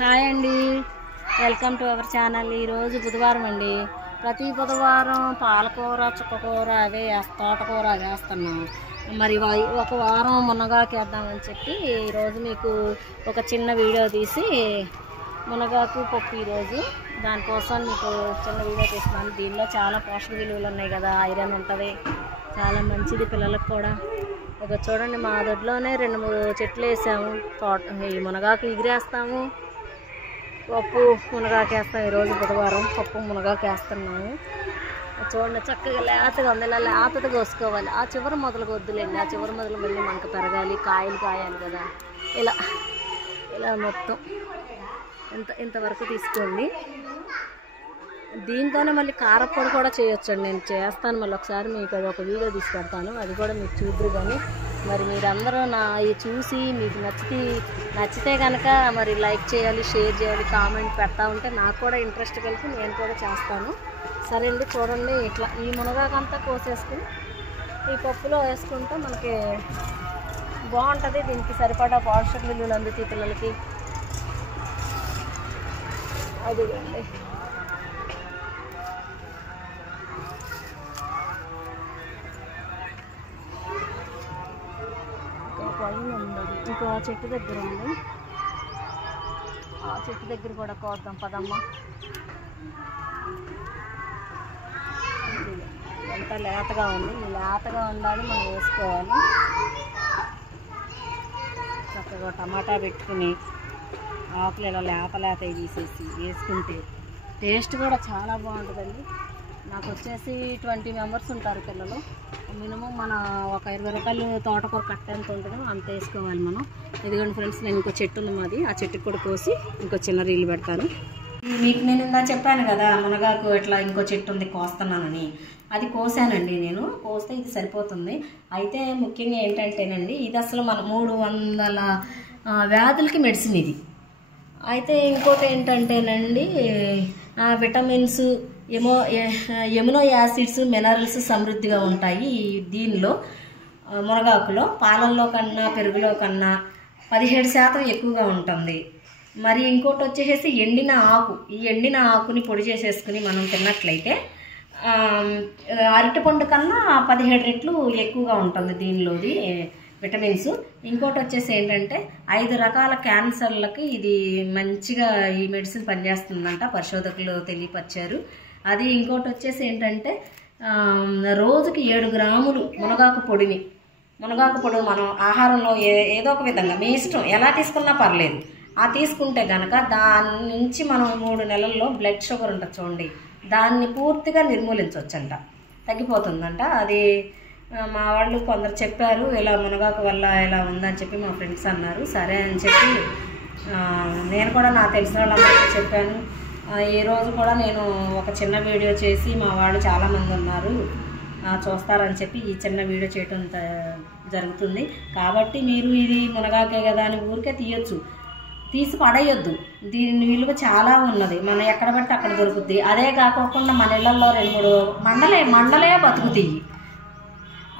Hi అండి, welcome to our channel. ఈరోజు బుధవారం అండి. ప్రతి బుధవారం పాలకూర, చుక్కకూర అవే తోటకూర అవి వేస్తున్నాం. మరి ఒక వారం మునగాకు వేద్దామని చెప్పి ఈరోజు మీకు ఒక చిన్న వీడియో తీసి మునగాకు పప్పు ఈరోజు దానికోసం మీకు చిన్న వీడియో తీస్తున్నాను. దీనిలో చాలా పోషక విలువలు ఉన్నాయి కదా, ఐరన్ ఉంటుంది, చాలా మంచిది పిల్లలకు కూడా. ఒక చూడండి, మా దొడ్లోనే 2-3 చెట్లు వేసాము. ఈ మునగాకు ఎగిరేస్తాము, పప్పు మునగాకు వేస్తాం. ఈరోజు బుధవారం పప్పు మునగాకు వేస్తున్నాము. చూడండి, చక్కగా లేతగా ఉంది. ఇలా లేతగా కోసుకోవాలి. ఆ చివరి మొదలు వద్దులేండి, ఆ చివరి మొదలు మళ్ళీ మనకు పెరగాలి, కాయలు కాయాలి కదా. ఇలా ఇలా మొత్తం ఇంతవరకు తీసుకోండి. దీంతోనే మళ్ళీ కారప్పొడి కూడా చేయొచ్చండి. నేను చేస్తాను, మళ్ళీ ఒకసారి మీకు అది ఒక వీడియో తీసి పెడతాను, అది కూడా మీకు చూద్దరు. కానీ మరి మీరందరూ ఇది చూసి మీకు నచ్చితే కనుక మరి లైక్ చేయాలి, షేర్ చేయాలి, కామెంట్ పెడతా ఉంటే నాకు కూడా ఇంట్రెస్ట్ కలిసి నేను కూడా చేస్తాను. సరే అండి, చూడండి, ఇట్లా ఈ మునగాకంతా కోసేసుకుని ఈ పప్పులో వేసుకుంటే మనకి బాగుంటుంది. దీనికి సరిపడా పోషక విలువలు అందుతాయి పిల్లలకి. అదిగండి, పైన ఉండదు, ఇంకో చెట్టు దగ్గర ఉంది. ఆ చెట్టు దగ్గర కూడా కోద్దాం పదమ్మ. ఎంత లేతగా ఉంది, లేతగా ఉండాలి, మనం వేసుకోవాలి. చక్కగా టమాటా పెట్టుకుని ఆకులు ఇలా లేత తీసేసి వేసుకుంటే టేస్ట్ కూడా చాలా బాగుంటుందండి. నాకు వచ్చేసి 20 మెంబర్స్ ఉంటారు పిల్లలు. మినిమం మన ఒక 20 రూపాయలు తోటకూర కట్ట ఎంత ఉంటుందో అంత వేసుకోవాలి మనం. ఇదిగోండి ఫ్రెండ్స్, నేను ఇంకో చెట్టు ఉంది మాది, ఆ చెట్టుకి కూడా కోసి ఇంకో చిన్న రీలు పెడతాను. మీకు నేను ఇందా చెప్పాను కదా, మునగాకు ఇట్లా ఇంకో చెట్టు ఉంది కోస్తున్నానని. అది కోసానండి నేను. కోస్తే ఇది సరిపోతుంది. అయితే ముఖ్యంగా ఏంటంటేనండి, ఇది అసలు మన 300 వ్యాధులకి మెడిసిన్ ఇది. అయితే ఇంకోటి ఏంటంటేనండి, విటమిన్స్, ఎమినో యాసిడ్స్, మినరల్స్ సమృద్ధిగా ఉంటాయి దీనిలో. మునగాకులో పాలల్లో కన్నా పెరుగులో కన్నా 17% ఎక్కువగా ఉంటుంది. మరి ఇంకోటి వచ్చేసి ఎండిన ఆకు. ఈ ఎండిన ఆకుని పొడి చేసేసుకుని మనం తిన్నట్లయితే అరటిపండు కన్నా 17 రెట్లు ఎక్కువగా ఉంటుంది దీనిలోది విటమిన్స్. ఇంకోటి వచ్చేసి ఏంటంటే 5 రకాల క్యాన్సర్లకి ఇది మంచిగా ఈ మెడిసిన్ పనిచేస్తుందంట, పరిశోధకులు తెలియపరిచారు. అది ఇంకోటి వచ్చేసి ఏంటంటే రోజుకి 7 గ్రాములు మునగాకు పొడి మనం ఆహారంలో ఏదో ఒక విధంగా మీ ఇష్టం ఎలా తీసుకున్నా పర్లేదు, ఆ తీసుకుంటే కనుక దాని నుంచి మనం 3 నెలల్లో బ్లడ్ షుగర్ ఉంటుంది చూడండి, దాన్ని పూర్తిగా నిర్మూలించవచ్చంట, తగ్గిపోతుందంట. అది మా వాళ్ళు కొందరు చెప్పారు, ఇలా మునగాకు వల్ల ఇలా ఉందని చెప్పి మా ఫ్రెండ్స్ అన్నారు. సరే అని చెప్పి నేను కూడా నా తెలిసిన వాళ్ళందరికీ చెప్పాను. ఈరోజు కూడా నేను ఒక చిన్న వీడియో చేసి, మా వాళ్ళు చాలామంది ఉన్నారు చూస్తారని చెప్పి ఈ చిన్న వీడియో చేయటం జరుగుతుంది. కాబట్టి మీరు ఇది మునగాకే కదా అని ఊరికే తీసి పడేయొద్దు. దీని విలువ చాలా ఉన్నది, మనం ఎక్కడ పడితే అక్కడ దొరుకుద్ది. అదే కాకుండా మన ఇళ్లలో 2-3 మండలే బతుకుతాయి.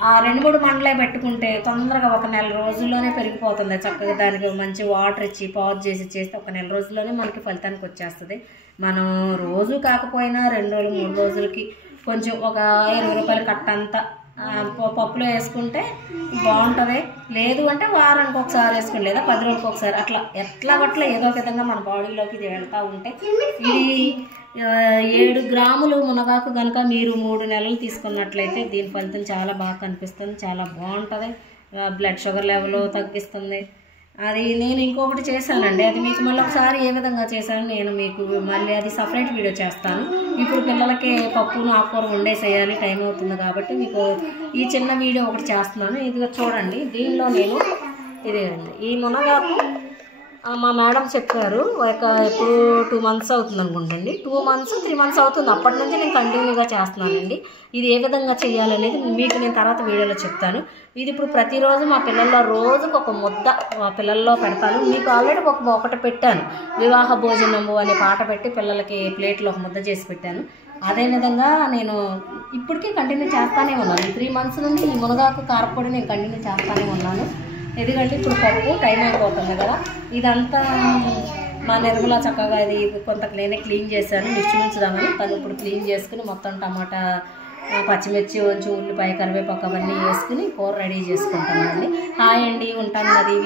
ఆ 2-3 మండలే పెట్టుకుంటే తొందరగా 1 నెల రోజుల్లోనే పెరిగిపోతుంది. చక్కగా దానికి మంచి వాటర్ ఇచ్చి పాజ్ చేస్తే 1 నెల రోజుల్లోనే మనకి ఫలితానికి వచ్చేస్తుంది. మనం రోజు కాకపోయినా 2 రోజులు 3 రోజులకి కొంచెం ఒక 20 రూపాయల కట్టంతా పప్పులో వేసుకుంటే బాగుంటుంది. లేదు అంటే వారానికి ఒకసారి వేసుకోండి, లేదా 10 రోజులకు ఒకసారి, అట్లా ఎట్లా ఏదో ఒక విధంగా మన బాడీలోకి ఇది వెళ్తూ ఉంటే. ఇది 7 గ్రాములు మునగాకు కనుక మీరు 3 నెలలు తీసుకున్నట్లయితే దీని ఫలితం చాలా బాగా కనిపిస్తుంది, చాలా బాగుంటుంది. బ్లడ్ షుగర్ లెవెల్ తగ్గిస్తుంది. అది నేను ఇంకొకటి చేశానండి, అది మీకు మళ్ళీ ఒకసారి ఏ విధంగా చేశాను నేను మీకు మళ్ళీ అది సపరేట్ వీడియో చేస్తాను. ఇప్పుడు పిల్లలకి పప్పును ఆకుకూర వండేసేయాలి, టైం అవుతుంది కాబట్టి మీకు ఈ చిన్న వీడియో ఒకటి చేస్తున్నాను. ఇది చూడండి, దీనిలో నేను ఇదేనండి ఈ మునగాకు మా మేడం చెప్పారు. ఇప్పుడు 2 మంత్స్ అవుతుంది అనుకుంటండి, 2 మంత్స్ 3 మంత్స్ అవుతుంది. అప్పటి నుంచి నేను కంటిన్యూగా చేస్తున్నానండి. ఇది ఏ విధంగా చేయాలనేది మీకు నేను తర్వాత వీడియోలో చెప్తాను. ఇది ఇప్పుడు ప్రతిరోజు మా పిల్లల్లో రోజుకు ఒక ముద్ద మా పిల్లల్లో పెడతాను. మీకు ఆల్రెడీ ఒకటి పెట్టాను, వివాహ భోజనము అనే పాట పెట్టి పిల్లలకి ప్లేట్లో ఒక ముద్ద చేసి పెట్టాను. అదేవిధంగా నేను ఇప్పటికీ కంటిన్యూ చేస్తానే ఉన్నాను. ఈ 3 మంత్స్ నుండి ఈ మునగాకు కారపొడి నేను కంటిన్యూ చేస్తానే ఉన్నాను. ఎందుకంటే ఇప్పుడు పప్పు టైం అయిపోతుంది కదా, ఇదంతా మా నిర్మల చక్కగా అది కొంత క్లీన్ చేశాను, మిర్చి ఉంచుదామని. తను ఇప్పుడు క్లీన్ చేసుకుని మొత్తం టమాటా, పచ్చిమిర్చి, కొంచెం ఉల్లిపాయ, కరివేపాకు అవన్నీ వేసుకుని కూర రెడీ చేసుకుంటామండి. హాయ్ అండి, ఉంటాను మరి.